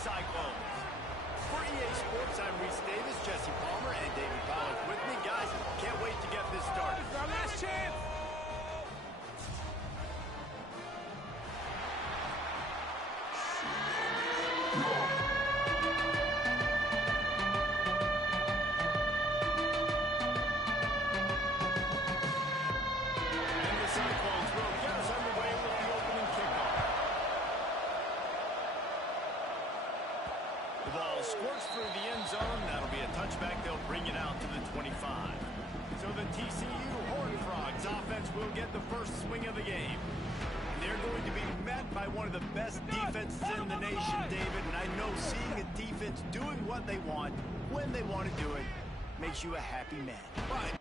Cyclones. For EA Sports, I'm Reese Davis, Jesse Palmer, and David Pollack with me. Guys, can't wait to get this started. Our last chance! And the Cyclones will get us underway with the opening kickoff. The ball squirts through the end zone. That'll be a touchback. They'll bring it out to the 25. So the TCU Horned Frogs offense will get the first swing of the game. They're going to be met by one of the best defenses in the nation, David. And I know seeing a defense doing what they want, when they want to do it, makes you a happy man. Right.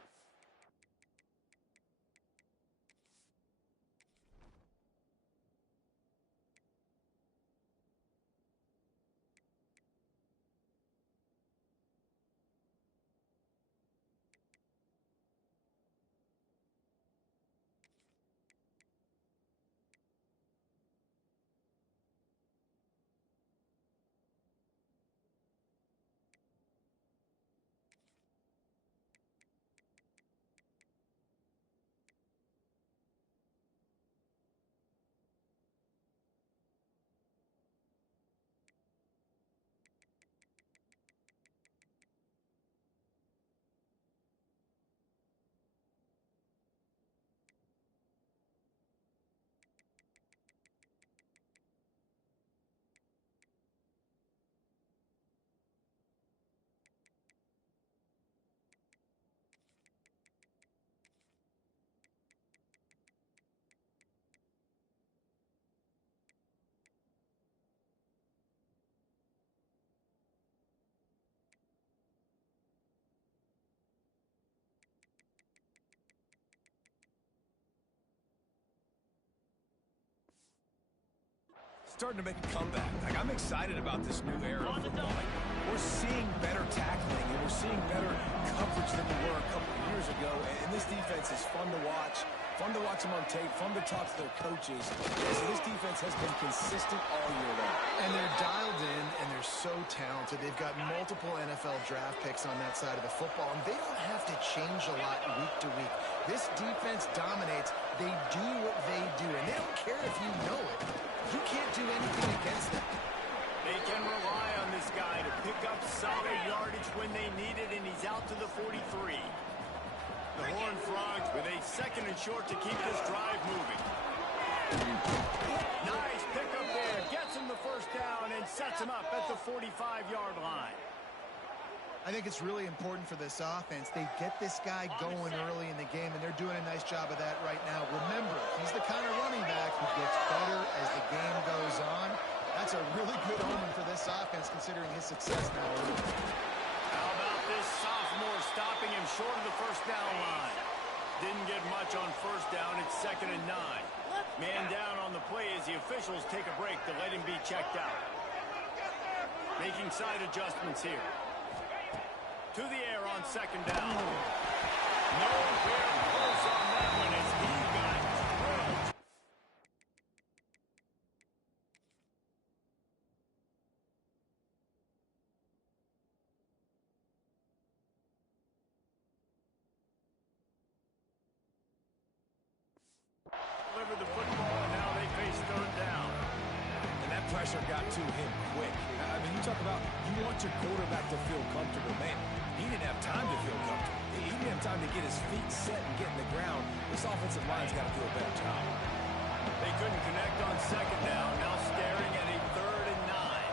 Starting to make a comeback. I'm excited about this new era of football. We're seeing better tackling, and we're seeing better coverage than we were a couple of years ago. And this defense is fun to watch them on tape, fun to talk to their coaches. So this defense has been consistent all year long. And they're dialed in, and they're so talented. They've got multiple NFL draft picks on that side of the football, and they don't have to change a lot week to week. This defense dominates. They do what they do, and they don't care if you know it. You can't do anything against them. They can rely on this guy to pick up solid yardage when they need it, and he's out to the 43. The Horned Frogs with a second and short to keep this drive moving. Nice pickup there. Gets him the first down and sets him up at the 45-yard line. I think it's really important for this offense. They get this guy going early in the game, and they're doing a nice job of that right now. Remember, he's the kind of running back who gets better as the game goes on. That's a really good omen for this offense, considering his success now. How about this sophomore stopping him short of the first down line? Didn't get much on first down. It's 2nd and 9. Man down on the play as the officials take a break to let him be checked out. Making side adjustments here. To the air on 2nd down. Nowhere close on that one as he got drilled. Delivered the football, and now they face 3rd down. And that pressure got to him quick. I mean, you talk about you want your quarterback to feel comfortable. Man, he didn't have time to feel comfortable. He didn't have time to get his feet set and get in the ground. This offensive line's got to do a better job. They couldn't connect on 2nd down. Now staring at a 3rd and 9.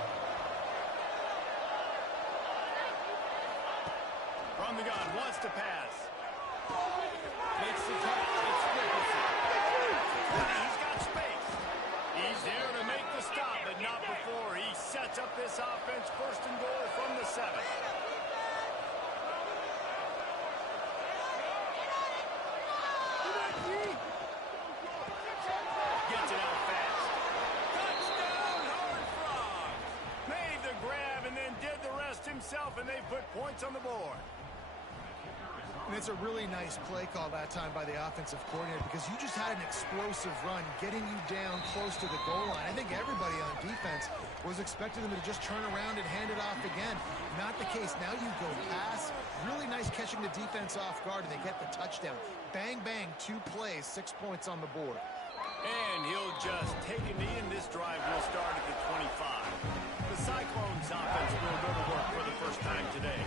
From the gun, wants to pass. Makes the catch. It's Nicholson. He's got space. He's there to make the stop, but not before. He sets up this offense 1st and goal from the 7. Gets it out fast. Touchdown, Horned Frogs. Made the grab and then did the rest himself, and they put points on the board. And it's a really nice play call that time by the offensive coordinator because you just had an explosive run getting you down close to the goal line. I think everybody on defense was expecting them to just turn around and hand it off again. Not the case. Now you go pass. Really nice catching the defense off guard, and they get the touchdown. Bang, bang, 2 plays, 6 points on the board. And he'll just take a knee, and this drive will start at the 25. The Cyclones offense will go to work for the first time today.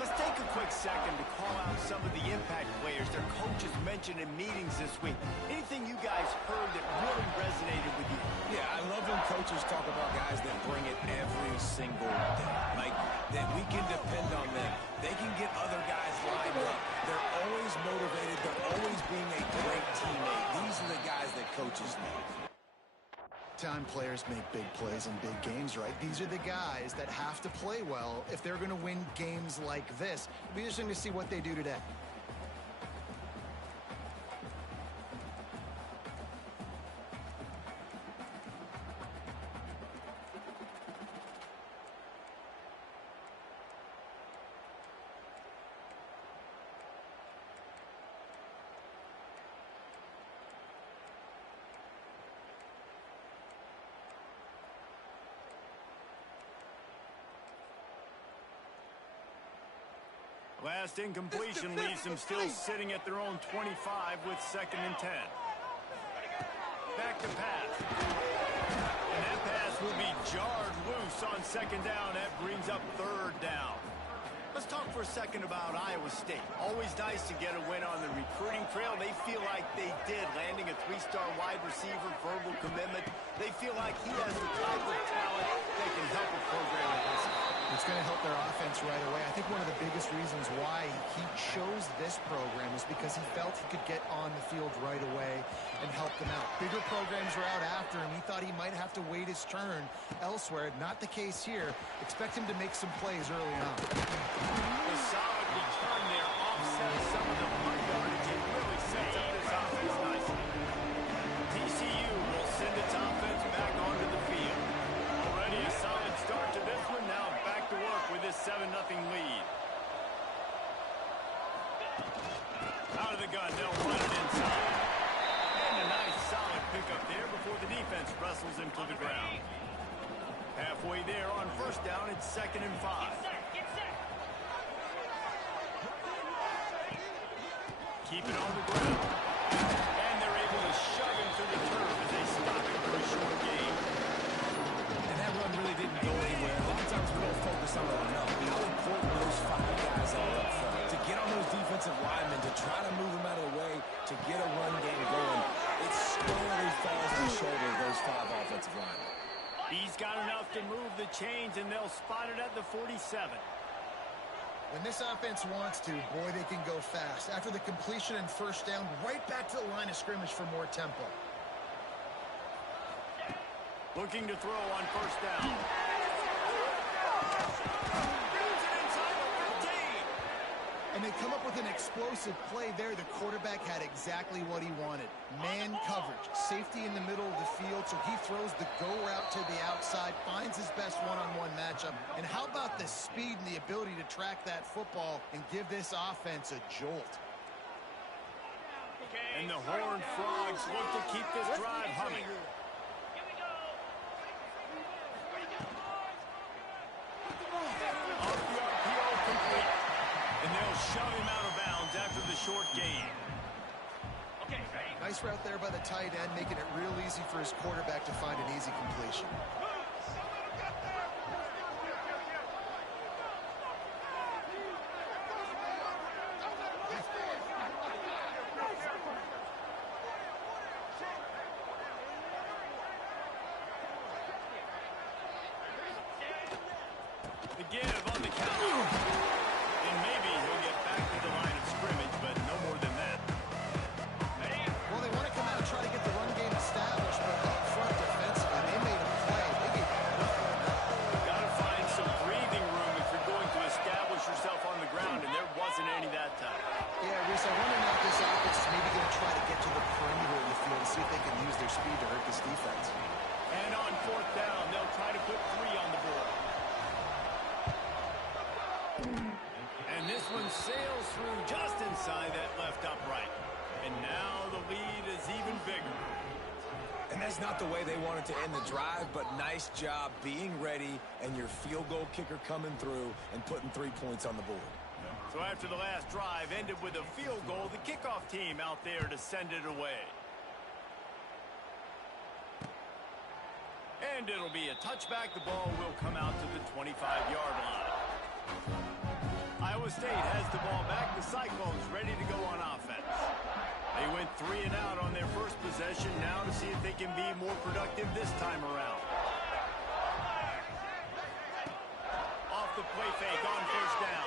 Let's take a quick second to call out some of the impact players their coaches mentioned in meetings this week. Anything you guys heard that really resonated with you? Yeah, I love when coaches talk about guys that bring it every single day. Like, that we can depend on them. They can get other guys lined up. They're always motivated. They're always being a great teammate. These are the guys that coaches need. Time players make big plays in big games, right? These are the guys that have to play well if they're going to win games like this. It'll be interesting to see what they do today. Last incompletion leaves them still sitting at their own 25 with 2nd and 10. Back to pass. And that pass will be jarred loose on 2nd down. That brings up 3rd down. Let's talk for a second about Iowa State. Always nice to get a win on the recruiting trail. They feel like they did, landing a 3-star wide receiver, verbal commitment. They feel like he has the type of talent that can help a program like this. It's going to help their offense right away. I think one of the biggest reasons why he chose this program is because he felt he could get on the field right away and help them out. Bigger programs were out after him. He thought he might have to wait his turn elsewhere. Not the case here. Expect him to make some plays early on. A solid return there offsets some of the punt yardage and really sets up this offense nicely. TCU will send its offense back onto the field. Already a solid start to this one. Now back to work with this 7-0 lead. Out of the gun, they'll run it inside. And a nice solid pickup there before the defense wrestles him to the ground. Halfway there on 1st down, it's 2nd and 5. Keep it on the ground. And they're able to shove him through the turf as they stop him for a short game. And that run really didn't go anywhere. A lot of times we don't focus on it enough. How important those 5 guys are up front. To get on those defensive linemen, to try to move them out of the way, to get a run game going, it squarely falls on the shoulder of those 5 offensive linemen. He's got enough to move the chains, and they'll spot it at the 47. When this offense wants to, boy, they can go fast. After the completion and 1st down, right back to the line of scrimmage for more tempo. Looking to throw on 1st down. And they come up with an explosive play there. The quarterback had exactly what he wanted. Man coverage, safety in the middle of the field, so he throws the go route to the outside, finds his best one-on-one matchup. And how about the speed and the ability to track that football and give this offense a jolt? And the Horned Frogs look to keep this drive humming. Off the RPO complete. And they'll shove him out of bounds after the short gain. Nice route there by the tight end, making it real easy for his quarterback to find an easy completion. The give on the count. And maybe he'll get back to the line of scrimmage, but no more than that. Well, they want to come out and try to get the run game established, but up front defensively, they made a play. They gave nothing. Got to find some breathing room if you're going to establish yourself on the ground, and there wasn't any that time. Yeah, Reese, I wonder now if this offense is maybe going to try to get to the perimeter of the field and see if they can use their speed to hurt this defense. And on 4th down, they'll try to put 3 on the board. That's not the way they wanted to end the drive, but nice job being ready and your field goal kicker coming through and putting 3 points on the board. So after the last drive ended with a field goal, the kickoff team out there to send it away. And it'll be a touchback. The ball will come out to the 25-yard line. Iowa State has the ball back. The Cyclones ready to go on offense. They went 3 and out on their first possession. Now to see if they can be more productive this time around. Off the play fake on first down.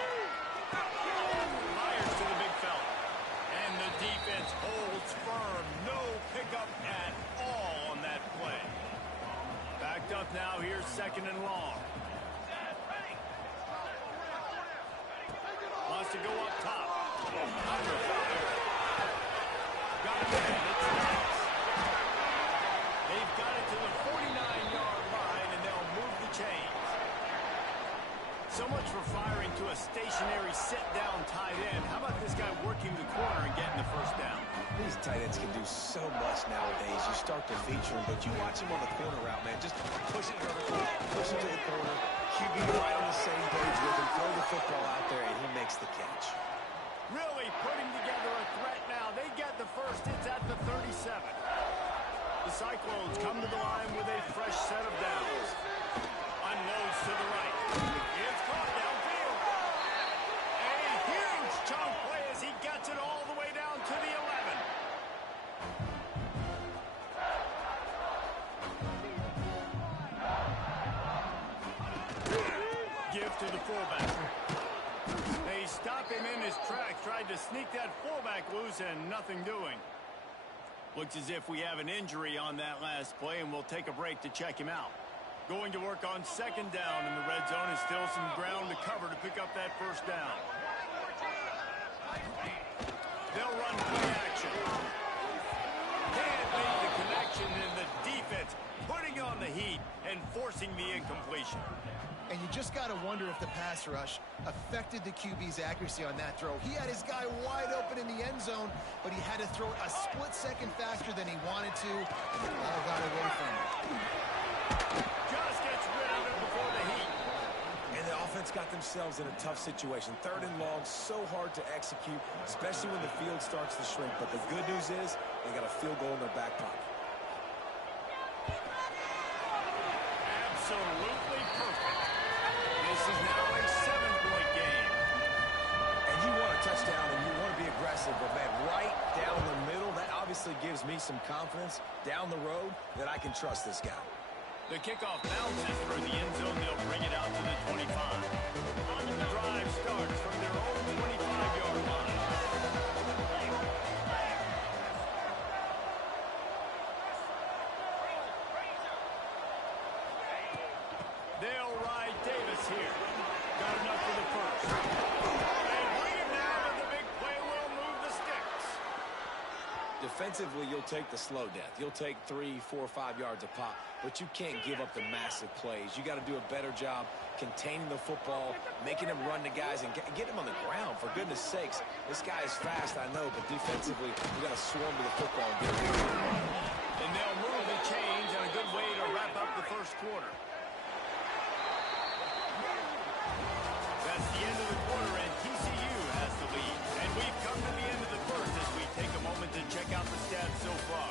Fires to the big fella. And the defense holds firm. No pickup at all on that play. Backed up now. Here's second and long. Wants to go up top. Under fire. Got it in. It's nice. They've got it to the 49-yard line, and they'll move the chains. So much for firing to a stationary sit-down tight end. How about this guy working the corner and getting the first down? These tight ends can do so much nowadays. You start to feature them, but you watch him on the corner route, man. Just push it vertical, push it to the corner. QB right on the same page with him. Throw the football out there, and he makes the catch. Really putting together a threat now. They get the first. It's at the 37. The Cyclones come to the line with a fresh set of downs. Unloads to the right. It's caught downfield. A huge chunk play as he gets it all the way down to the 11. Give to the fullback. They stop him in his tracks. Tried to sneak that fullback loose and nothing doing. Looks as if we have an injury on that last play, and we'll take a break to check him out. Going to work on second down in the red zone. Is still some ground to cover to pick up that first down. They'll run play action. Can't make the connection, and the defense putting on the heat and forcing the incompletion. And you just got to wonder if the pass rush affected the QB's accuracy on that throw. He had his guy wide open in the end zone, but he had to throw it a split second faster than he wanted to, and the ball got away from him. Just gets rid of it before the heat. And the offense got themselves in a tough situation. Third and long, so hard to execute, especially when the field starts to shrink. But the good news is they got a field goal in their back pocket. Absolutely perfect. This is now a 7-point game. And you want a touchdown and you want to be aggressive, but man, right down the middle, that obviously gives me some confidence down the road that I can trust this guy. The kickoff bounces through the end zone. They'll bring it out to the 25. The drive starts from their own 25-yard line. They'll ride Davis here. Got enough for the first. They bring him down, and the big play will move the sticks. Defensively, you'll take the slow death. You'll take 3, 4, 5 yards a pop, but you can't give up the massive plays. You got to do a better job containing the football, making him run to guys, and get him on the ground. For goodness sakes, this guy is fast, I know, but defensively, you got to swarm to the football and get him. And they'll move the chains, and a good way to wrap up the first quarter. That's the end of the quarter, and TCU has the lead. And we've come to the end of the first as we take a moment to check out the stats so far.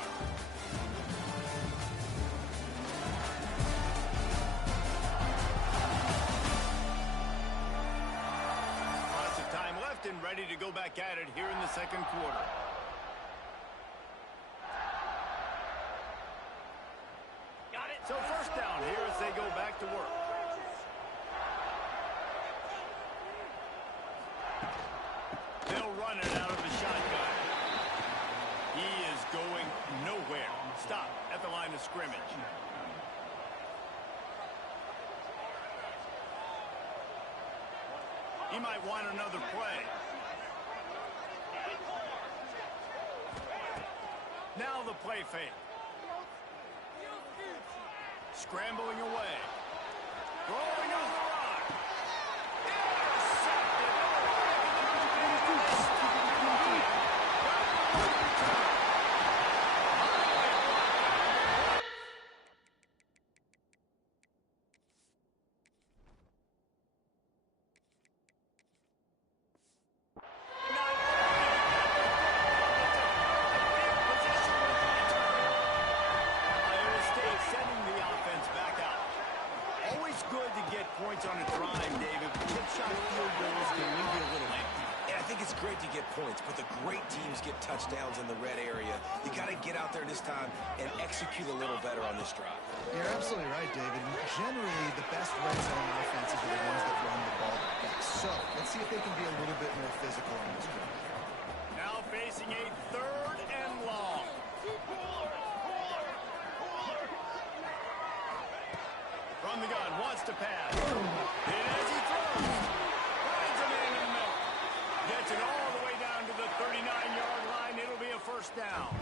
Lots of time left and ready to go back at it here in the second quarter. Got it. So first down here as they go back to work. They'll run it out of the shotgun. He is going nowhere. Stop at the line of scrimmage. He might want another play. Now the play fake. Scrambling away. Throwing over the rock. Intercepted. great to get points, but the great teams get touchdowns in the red area. You got to get out there this time and execute a little better on this drive. You're absolutely right, David. Generally, the best red zone offenses are the ones that run the ball back. So, let's see if they can be a little bit more physical on this drive. Now facing a 3rd and long. From the gun, wants to pass. And as he throws, finds a man in the middle. Gets it all the way down to the 39-yard line. It'll be a first down.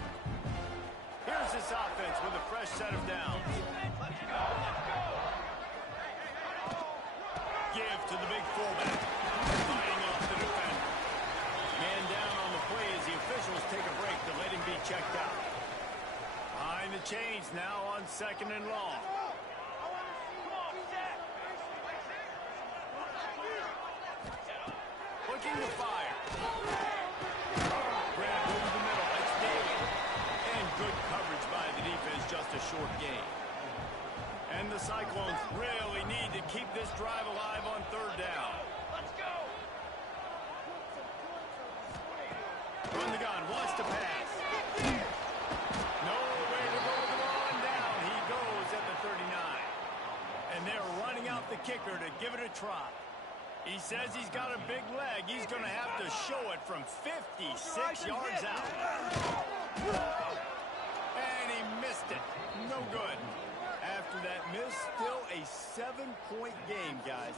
Here's this offense with a fresh set of downs. Give to the big fullback. Fighting off the defender. Man down on the play as the officials take a break to let him be checked out. Behind the chains now on 2nd and long. Looking to fire. Grab over the middle. It's Daly. And good coverage by the defense, just a short gain. And the Cyclones really need to keep this drive alive on 3rd down. Let's go. From the gun, wants to pass. No way to go with the ball and down. He goes at the 39. And they're running out the kicker to give it a try. He says he's got a big leg. He's going to have to show it from 56 yards out. And he missed it. No good. After that miss, still a 7-point game, guys.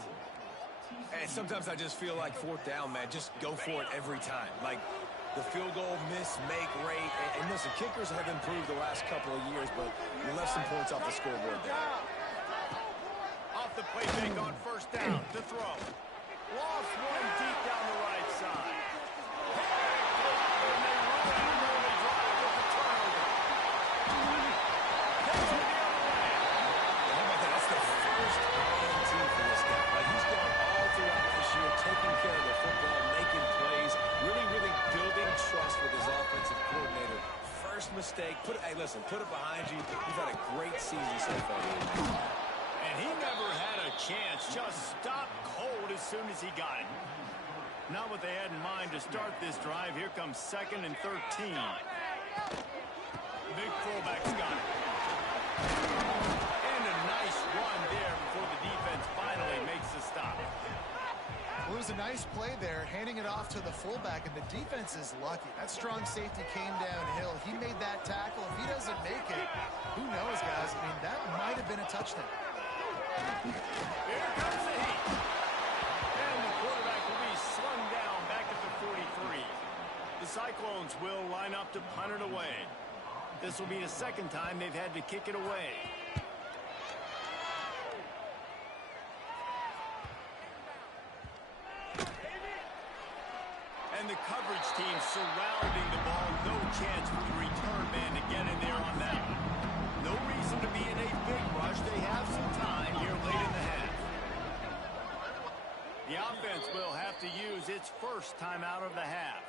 And sometimes I just feel like 4th down, man. Just go for it every time. Like the field goal miss, make rate. And listen, kickers have improved the last couple of years, but you left some points off the scoreboard there. Off the play fake on 1st down to throw. Lost one deep down the right side. And they run out an early drive with the turnover. That's the other way. How about that? That's the first and 2 for this guy. Like, he's gone all throughout this year, taking care of the football, making plays, really building trust with his offensive coordinator. First mistake. Hey, listen, put it behind you. You've had a great season so far. And he never had a chance. Just stopped cold as soon as he got it. Not what they had in mind to start this drive. Here comes 2nd and 13. Big fullback's got it. And a nice run there before the defense finally makes the stop. Well, it was a nice play there, handing it off to the fullback, and the defense is lucky. That strong safety came downhill. He made that tackle. If he doesn't make it, who knows, guys? I mean, that might have been a touchdown. Here comes the heat. And the quarterback will be slung down back at the 43. The Cyclones will line up to punt it away. This will be the 2nd time they've had to kick it away. And the coverage team surrounding the ball. No chance for the return man to get in there on that one. No reason to be in a big rush. They have some time here late in the half. The offense will have to use its first timeout of the half.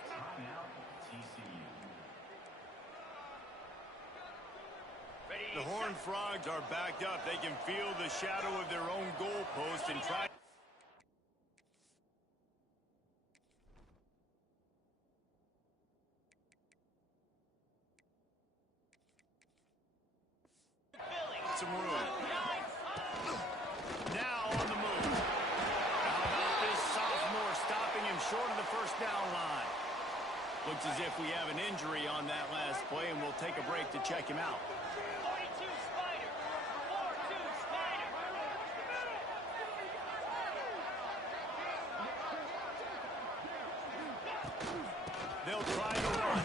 The Horned Frogs are backed up. They can feel the shadow of their own goalpost and try. Some room. Now on the move. How about this sophomore stopping him short of the 1st down line? Looks as if we have an injury on that last play, and we'll take a break to check him out. They'll try to run.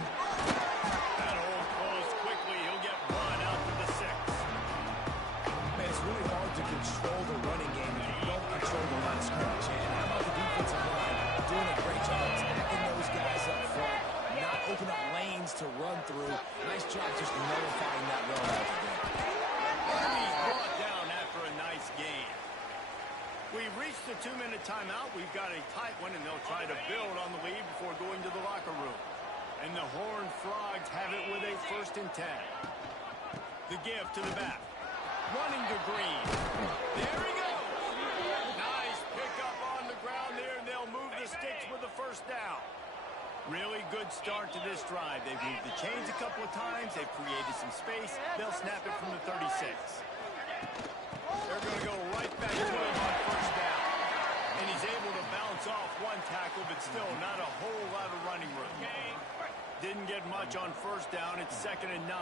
That hole closed quickly. He'll get one out to the 6. Man, it's really hard to control the running game if you don't control the line of scrimmage. And how about the defensive line doing a great job attacking those guys up front, not open up lanes to run through. Nice job just nullifying that run out of the game. And he's brought down after a nice game. We've reached the 2-minute timeout. We've got a tight one, and they'll try to build on the lead before going to the locker room. And the Horned Frogs have it with a 1st and 10. The give to the back. Running to Green. There he goes. Nice pickup on the ground there, and they'll move the sticks with the 1st down. Really good start to this drive. They've moved the chains a couple of times. They've created some space. They'll snap it from the 36. They're going to go right back to him on first down. And he's able to bounce off one tackle, but still not a whole lot of running room. Didn't get much on first down. It's 2nd and 9.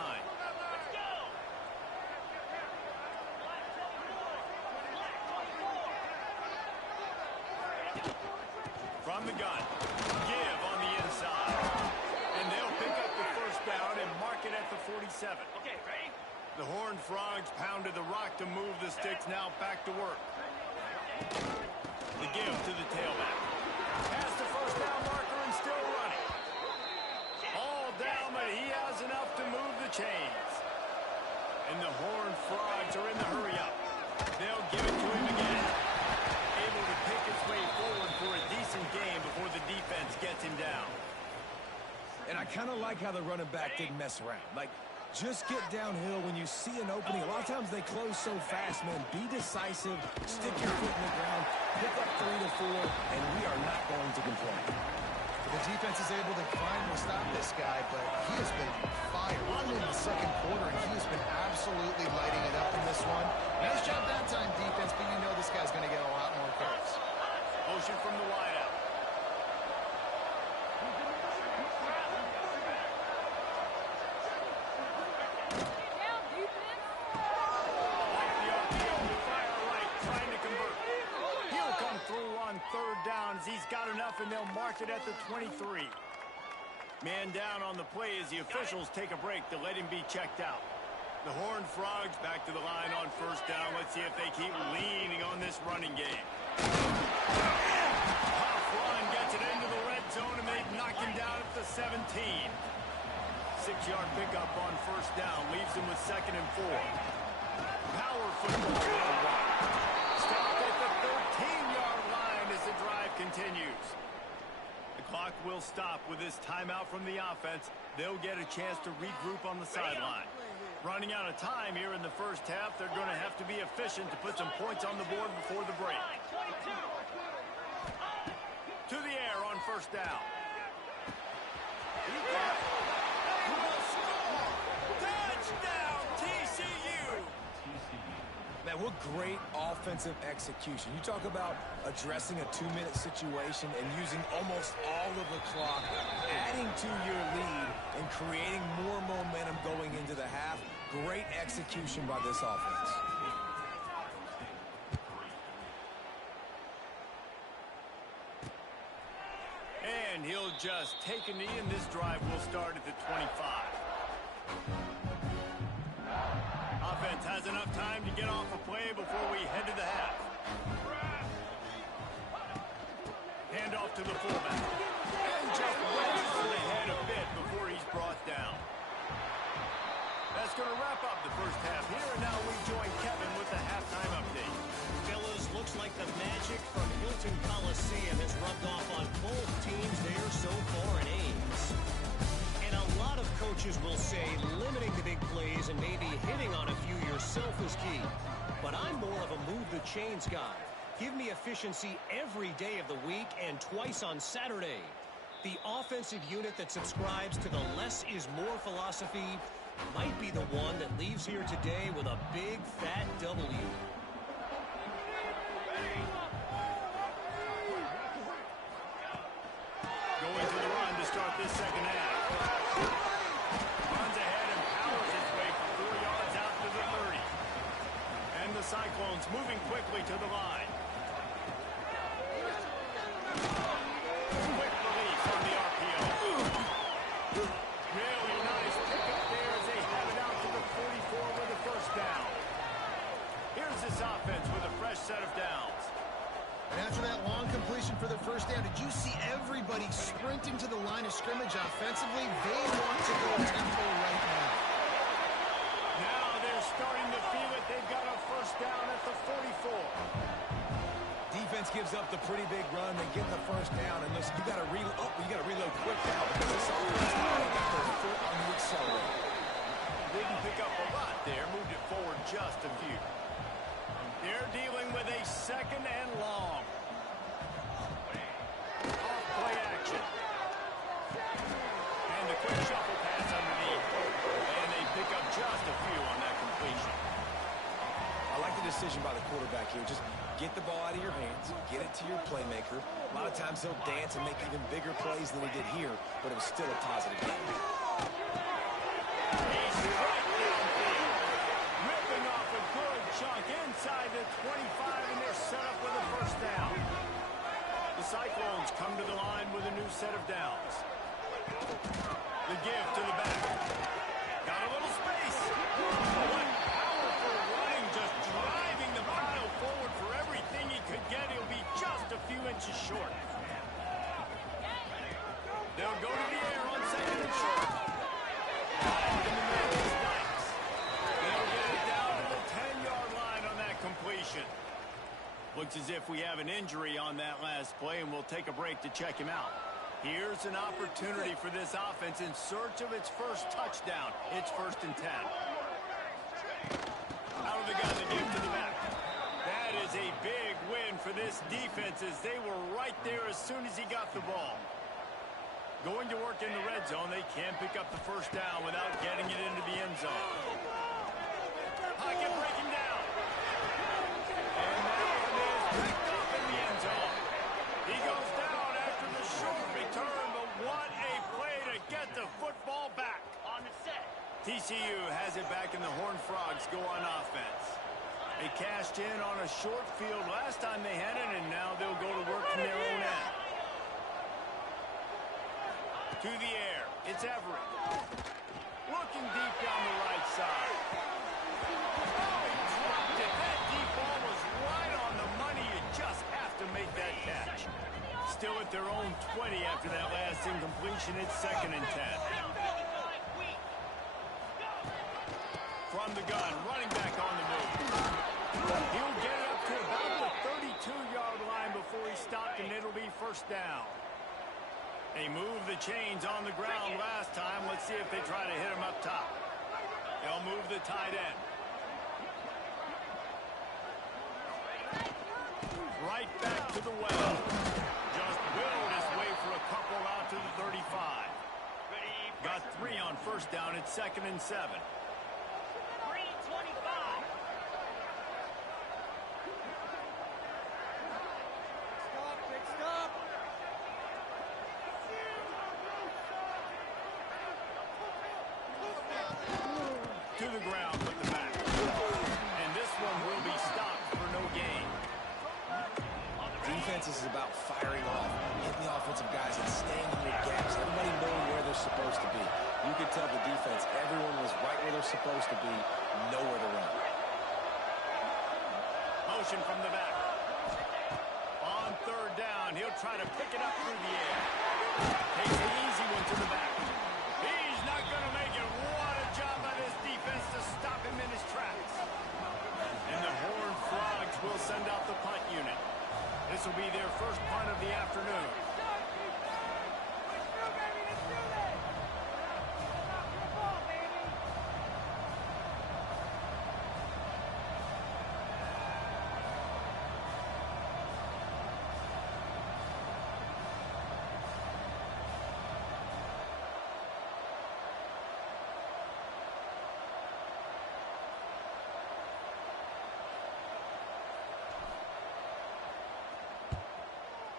From the gun, give on the inside. And they'll pick up the first down and mark it at the 47. Okay, ready? The Horned Frogs pounded the rock to move the sticks, now back to work. The give to the tailback. Past the first down marker and still running. All down, but he has enough to move the chains. And the Horned Frogs are in the hurry-up. They'll give it to him again. Able to pick his way forward for a decent game before the defense gets him down. And I kind of like how the running back didn't mess around. Like, just get downhill when you see an opening. A lot of times they close so fast, man. Be decisive, stick your foot in the ground, pick up 3 to 4, and we are not going to complain. The defense is able to finally stop this guy, but he has been fired. Running in the second quarter, and he has been absolutely lighting it up in this one. Nice job that time, defense, but you know this guy's going to get a lot more carries. Motion from the wideout. Off the RPO, fire right, trying to convert. He'll come through on third down as he's got enough, and they'll mark it at the 23. Man down on the play as the officials take a break to let him be checked out. The Horned Frogs back to the line on first down. Let's see if they keep leaning on this running game. Tough run gets it into the red zone, and they knock him down at the 17. 6-yard pickup on first down leaves him with 2nd and 4. Power football. Stop at the 13-yard line as the drive continues. The clock will stop with this timeout from the offense. They'll get a chance to regroup on the sideline. Running out of time here in the first half, they're going to have to be efficient to put some points on the board before the break. To the air on first down. He got it. Will score. Touchdown, TCU. Man, what great offensive execution. You talk about addressing a 2-minute situation and using almost all of the clock, adding to your lead and creating more momentum going into the half. Great execution by this offense. And he'll just take a knee, and this drive will start at the 25. Offense has enough time to get off a play before we head to the half. Hand off to the fullback. And just wedges to the head a bit before he's brought down. That's going to wrap up the first half here, and now we join Kevin with the halftime update. Fellas, looks like the magic from Hilton Coliseum has rubbed off on both teams there so far in Ames. And a lot of coaches will say limiting the big plays and maybe hitting on a few yourself is key. But I'm more of a move the chains guy. Give me efficiency every day of the week and twice on Saturday. The offensive unit that subscribes to the less is more philosophy might be the one that leaves here today with a big fat W. Going to the run to start this second half. Runs ahead and powers his way for 4 yards out to the 30. And the Cyclones moving quickly to the line. Quick release on the RPO. Really nice pickup there as they have it out to the 44 with the first down. Here's this offense with a fresh set of downs. And after that long completion for the first down, did you see everybody sprinting to the line of scrimmage offensively? They want to go tempo right now. Now they're starting to feel it. They've got a first down at the 44. Defense gives up the pretty big run. They get the first down, and listen, you got to reload quick now because this offense got their foot on the accelerator. Didn't pick up a lot there. Moved it forward just a few. They're dealing with a second and long. Off play action. decision by the quarterback here. Just get the ball out of your hands, get it to your playmaker. A lot of times he'll dance and make even bigger plays than he did here, but it was still a positive game. He's right downfield, ripping off a good chunk inside the 25, and they're set up with a first down. The Cyclones come to the line with a new set of downs. The give to the back. Got a little space. What powerful running, just driving the pile forward for everything he could get. He'll be just a few inches short. They'll go to the air on second and short. They'll get it down to the 10-yard line on that completion. Looks as if we have an injury on that last play, and we'll take a break to check him out. Here's an opportunity for this offense in search of its first touchdown. It's 1st and 10. Out of the gun, the give to the back. That is a big win for this defense, as they were right there as soon as he got the ball. Going to work in the red zone, they can't pick up the first down without getting it into the end zone. Pocket breaking down. And that one is picked up in the end zone. He goes down after the short return, but what a play to get the football back. On the set. TCU has it back, and the Horned Frogs go on offense. They cashed in on a short field last time they had it, and now they'll go to work from their own end. To the air, it's Everett. Looking deep down the right side. Oh, he dropped it. That deep ball was right on the money. You just have to make that catch. Still at their own 20 after that last incompletion. It's 2nd and 10. From the gun, running back on the move. He'll get it up to about the 32-yard line before he stopped, and it'll be first down. They moved the chains on the ground last time. Let's see if they try to hit him up top. They'll move the tight end. Right back to the well. Just willed his way for a couple out to the 35. Got 3 on first down. It's 2nd and 7. To the ground with the back. And this one will be stopped for no gain. Defense is about firing off, hitting the offensive guys and staying in their gaps. Everybody knowing where they're supposed to be. You could tell the defense, everyone was right where they're supposed to be, nowhere to run. Motion from the back. On 3rd down, he'll try to pick it up through the air. Takes the easy one to the back. He's not going to make it. What a job by this defense to stop him in his tracks. And the Horned Frogs will send out the punt unit. This will be their first punt of the afternoon.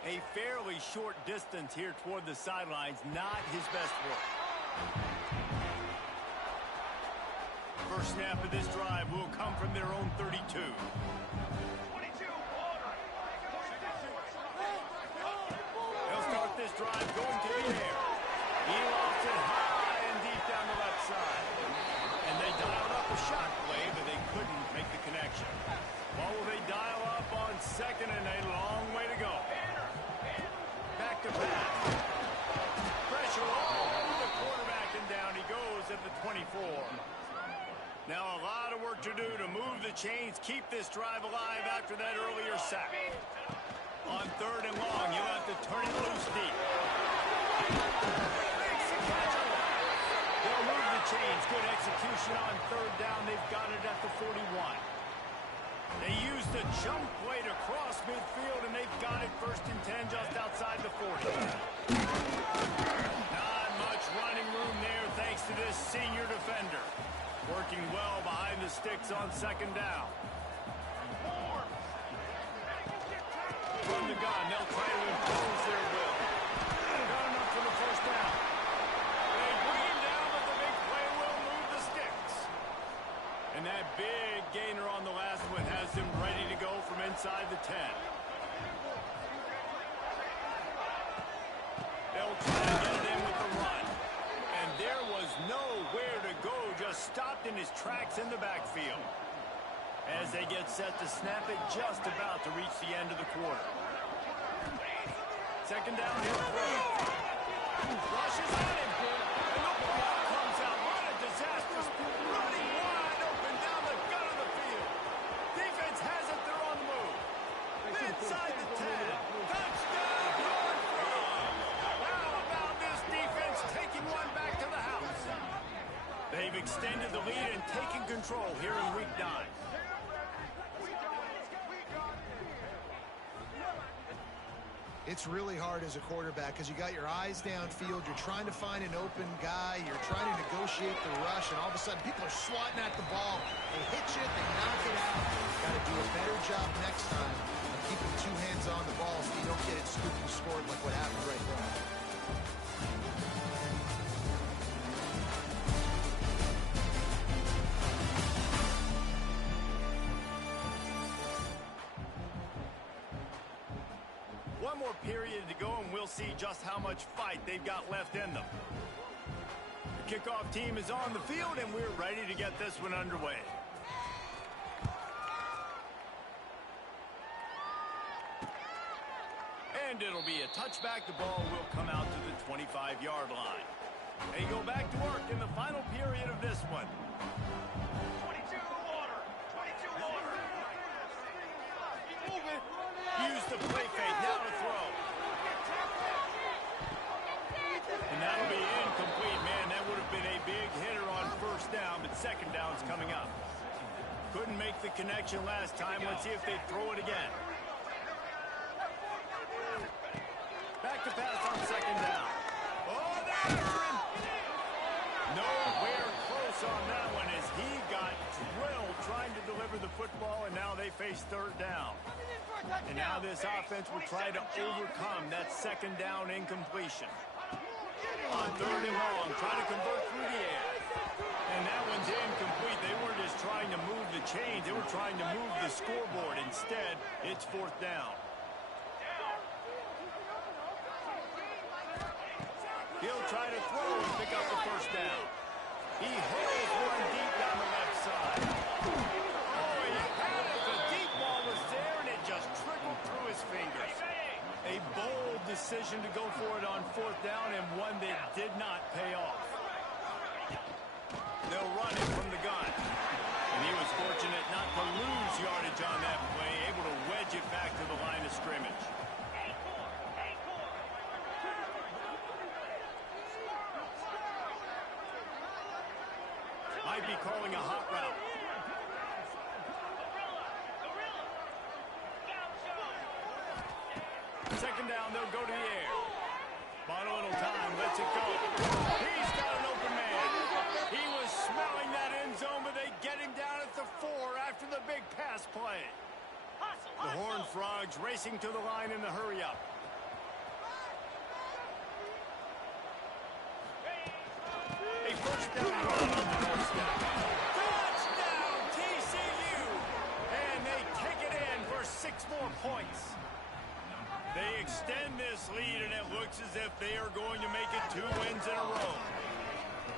A fairly short distance here toward the sidelines, not his best work. First snap of this drive will come from their own 32. They'll start this drive going to the air. He lost it high and deep down the left side. And they dialed up a shot play, but they couldn't make the connection. What will they dial up on 2nd and a long way to go? Back to pass. Pressure all over the quarterback, and down he goes at the 24. Now a lot of work to do to move the chains, keep this drive alive after that earlier sack. On 3rd and long, you'll have to turn it loose deep. Makes the catch alive. They'll move the chains. Good execution on 3rd down. They've got it at the 41. They used the jump play to cross midfield, and they've got it 1st and 10 just outside the 40. Not much running room there thanks to this senior defender. Working well behind the sticks on 2nd down. from the gun. They'll try to impose their will. Got enough for the first down. They bring him down, but the big play will move the sticks. And that big gainer on the last one has him ready to go from inside the 10. They'll try to get it in with the run. And there was nowhere to go, just stopped in his tracks in the backfield. As they get set to snap it, just about to reach the end of the quarter. Second down, here throw. Rushes on him, and the ball comes out. What a disastrous running wide open down the gut of the field. Defense has it, they're on the move. Inside the 10. Touchdown, Horned Frogs. How about this defense taking one back to the house? They've extended the lead and taken control here in week 9. It's really hard as a quarterback because you got your eyes downfield. You're trying to find an open guy. You're trying to negotiate the rush, and all of a sudden people are swatting at the ball. They hit you, they knock it out. Got to do a better job next time of keeping two hands on the ball so you don't get it scooped and scored like what happened right there. One more period to go, and we'll see just how much fight they've got left in them. The kickoff team is on the field, and we're ready to get this one underway. And it'll be a touchback. The ball will come out to the 25-yard line. They go back to work in the final period of this one. 22 order. 22 order. Use the play fake, now to throw. And that'll be incomplete, man. That would have been a big hitter on first down, but second down's coming up. Couldn't make the connection last time. Let's see if they throw it again. Back to pass on second down. Oh, they're in. Nowhere close on that one as he got drilled trying to deliver the football, and now they face third down. And now this offense will try to overcome that second down incompletion. On third and long, trying to convert through the air. And that one's incomplete. They weren't just trying to move the chains. They were trying to move the scoreboard. Instead, it's fourth down. He'll try to throw and pick up the first down. He holds one deep down the left side. Oh, he had it. The deep ball was there, and it just trickled through his fingers. A bold decision to go for it on fourth down, and one that did not pay off. They'll run it from the gun. And he was fortunate not to lose yardage on that play, able to wedge it back to the line of scrimmage. Might be calling a hot route. Second down, they'll go to the air. Bought a little time, lets it go. He's got an open man. He was smelling that end zone, but they get him down at the 4 after the big pass play. The Horned Frogs racing to the line in the hurry-up. A first down run on the doorstep. Touchdown, TCU! And they take it in for 6 more points. They extend this lead, and it looks as if they are going to make it 2 wins in a row.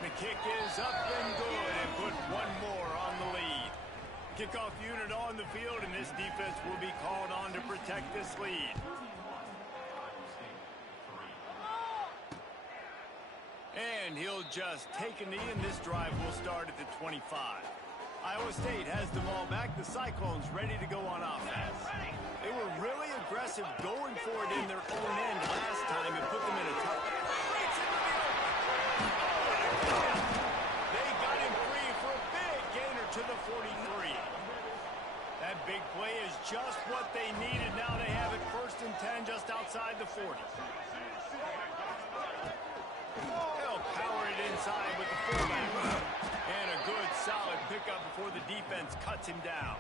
The kick is up and good, and put one more on the lead. Kickoff unit on the field, and this defense will be called on to protect this lead. And he'll just take a knee, and this drive will start at the 25. Iowa State has the ball back. The Cyclones ready to go on offense. They were really aggressive going for it in their own end last time and put them in a tough. They got him free for a big gainer to the 43. That big play is just what they needed. Now they have it 1st and 10 just outside the 40. They'll power it inside with the fullback. And a good, solid pickup before the defense cuts him down.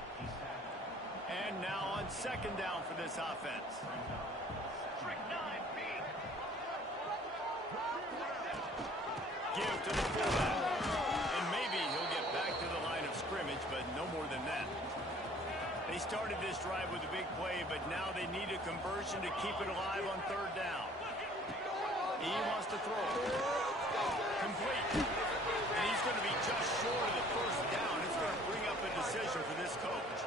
And now on second down for this offense. Give to the fullback. And maybe he'll get back to the line of scrimmage, but no more than that. They started this drive with a big play, but now they need a conversion to keep it alive on third down. He wants to throw. Complete. And he's going to be just short of the first down. It's going to bring up a decision for this coach.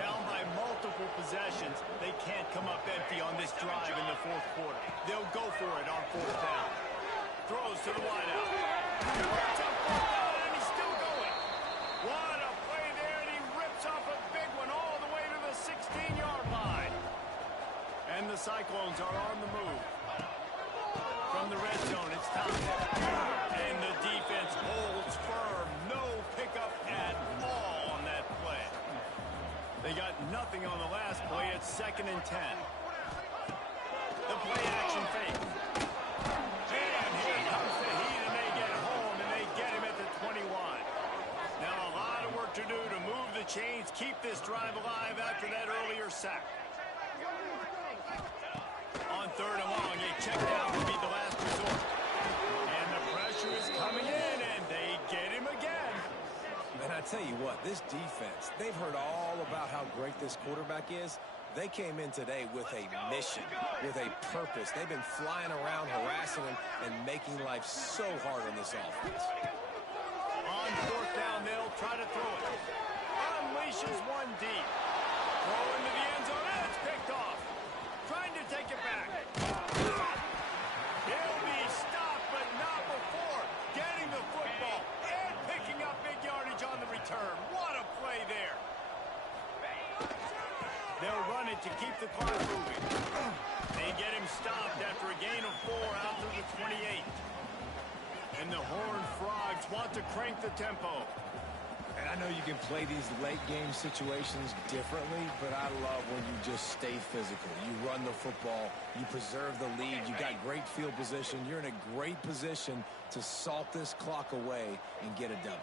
Down by multiple possessions, they can't come up empty on this drive in the fourth quarter. They'll go for it on fourth down. Throws to the wideout. Gets up fourth down, and he's still going. What a play there, and he rips off a big one all the way to the 16-yard line. And the Cyclones are on the move. From the red zone, it's Thompson. And the defense holds firm. No pickup at all on that play. They got nothing on the last play. It's 2nd and 10. The play action fake. And here comes the heat, and they get home, and they get him at the 21. Now a lot of work to do to move the chains, keep this drive alive after that earlier sack. On third and long, a check down would be the last resort. And the pressure is coming in, and they get him again. And I tell you what, this defense, they've heard all about how great this quarterback is. They came in today with a mission, with a purpose. They've been flying around, harassing him, and making life so hard on this offense. On fourth down, they'll try to throw it. Unleashes one deep. Throw into the end zone, and it's picked off. Trying to take it back. He'll be stopped, but not before getting the football and picking up big yardage on the return. What a play there. They'll run it to keep the clock moving. They get him stopped after a gain of 4 out to the 28. And the Horned Frogs want to crank the tempo. And I know you can play these late game situations differently, but I love when you just stay physical. You run the football, you preserve the lead, you got great field position. You're in a great position to salt this clock away and get a W.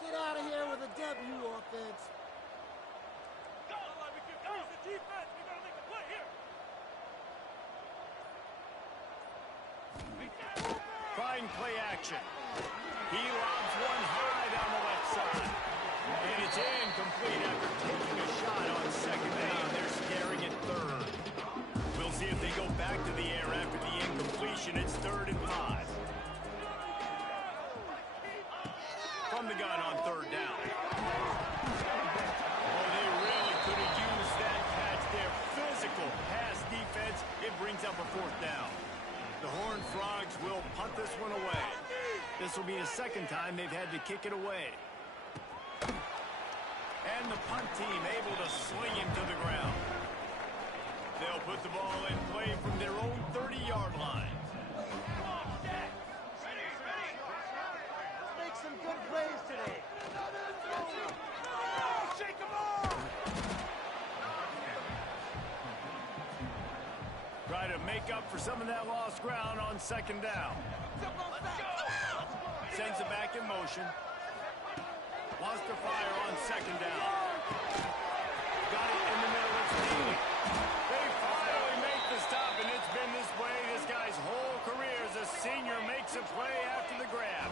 Get out of here with a W, offense. Trying play action. He lobs one high down the left side. And it's incomplete after taking a shot on second down. They're staring at third. We'll see if they go back to the air after the incompletion. It's 3rd and 5. From the gun on third down. Oh, they really could have used that catch there. Physical pass defense. It brings up a 4th down. The Horned Frogs will punt this one away. This will be the 2nd time they've had to kick it away. And the punt team able to sling him to the ground. They'll put the ball in play from their own 30-yard line. Make some good plays today. Shake them off! Try to make up for some of that lost ground on 2nd down. Sends it back in motion. Wants to fire on 2nd down. Got it in the middle. It's Neely. They finally make the stop, and it's been this way this guy's whole career as a senior makes a play after the grab.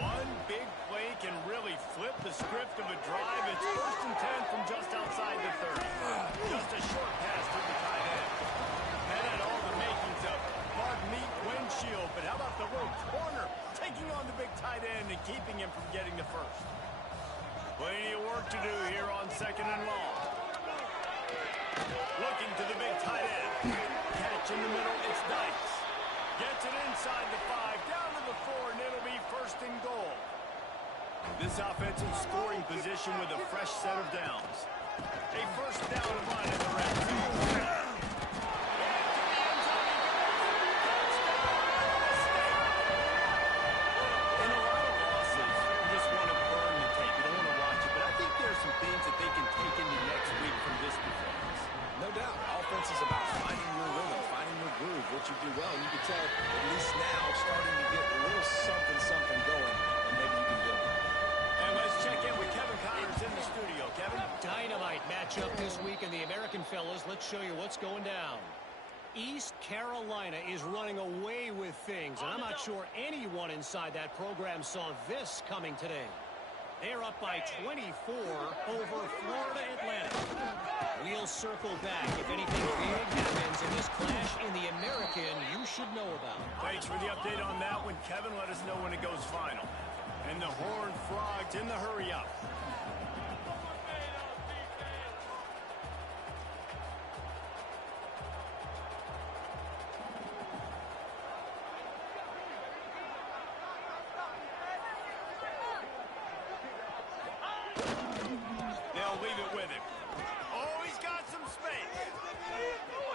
One big play can really flip the script of a drive. It's 1st and 10 from just outside the 30. Just a short pass to the tight end. Had all the makings of Bud Meat windshield, but how about the little corner taking on the big tight end and keeping him from getting the first? Plenty of work to do here on 2nd and long. Looking to the big tight end. Catch in the middle, it's Dykes. Gets it inside the 5, down to the 4, and it'll be 1st and goal. This offense in scoring position with a fresh set of downs. A 1st down run in the red zone. No doubt. Offense is about finding your rhythm, finding your groove, what you do matchup this week in the American, fellas. Let's show you what's going down. East Carolina is running away with things, and I'm not sure anyone inside that program saw this coming today. They're up by 24 over Florida Atlantic. We'll circle back if anything big happens in this clash in the American you should know about. Thanks for the update on that one, Kevin. Let us know when it goes final. And the Horned Frogs in the hurry up. They'll leave it with him. Oh, he's got some space. Oh,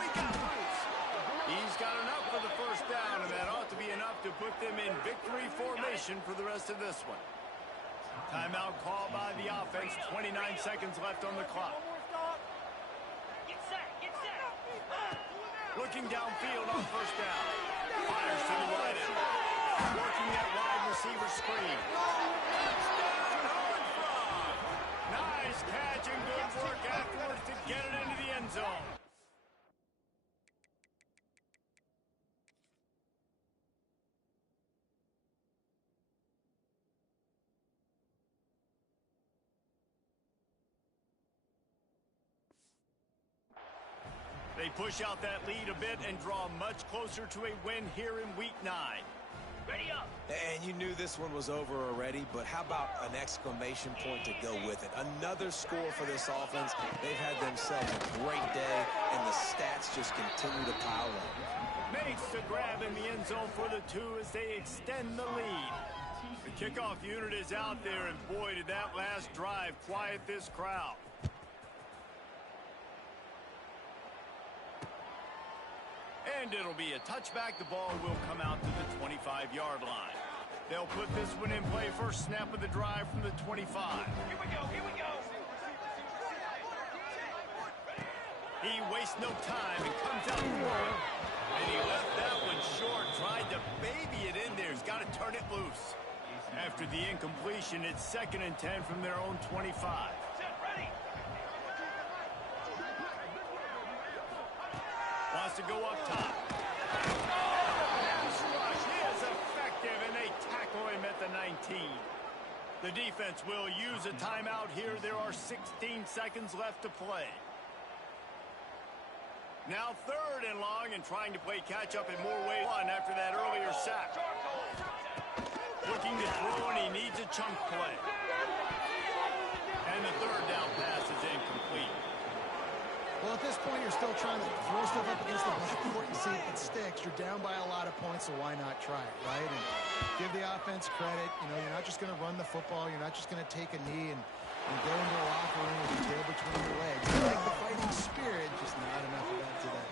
he got loose. He's got enough for the first down, and that ought to be enough to put them in victory formation for the rest of this one. Timeout called by the offense. 29 seconds left on the clock. Get set, get set. Looking downfield on first down. Fires to the right end. Working that wide receiver screen. Touchdown, Horned Frog! Nice catch and good work afterwards to get it into the end zone. They push out that lead a bit and draw much closer to a win here in Week 9. Ready up. And you knew this one was over already, but how about an exclamation point to go with it? Another score for this offense. They've had themselves a great day, and the stats just continue to pile up. Makes the grab in the end zone for the two as they extend the lead. The kickoff unit is out there, and boy, did that last drive quiet this crowd. And it'll be a touchback. The ball will come out to the 25-yard line. They'll put this one in play. First snap of the drive from the 25. Here we go, here we go. He wastes no time and comes out for it. And he left that one short, tried to baby it in there. He's got to turn it loose. After the incompletion, it's 2nd and 10 from their own 25. Set, ready. Wants to go up top. Pass rush is effective, and they tackle him at the 19. The defense will use a timeout here. There are 16 seconds left to play. Now 3rd and long, and trying to play catch-up in more ways after that earlier sack. Looking to throw, and he needs a chunk play. And the 3rd down pass is incomplete. Well, at this point, you're still trying to throw stuff up against the backboard and see if it sticks. You're down by a lot of points, so why not try it, right? And give the offense credit. You know, you're not just going to run the football. You're not just going to take a knee and go into the locker room with your tail between your legs. You like the fighting spirit, just not enough of that today.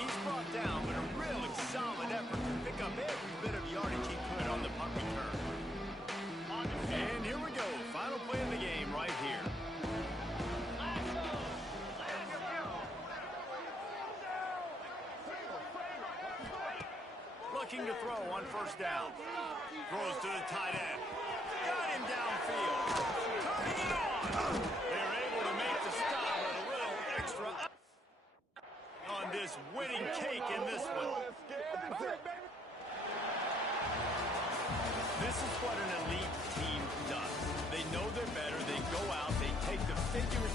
He's brought down, but a really solid effort to pick up every bit of yardage he could on the punt return. And here we go. Final play of the game right here. Looking to throw on first down. Throws to the tight end. Got him downfield. Turning it on. They're able to make the stop with a little extra on this winning cake in this one. This is what an elite team does. They know they're better. They go out. They take the figure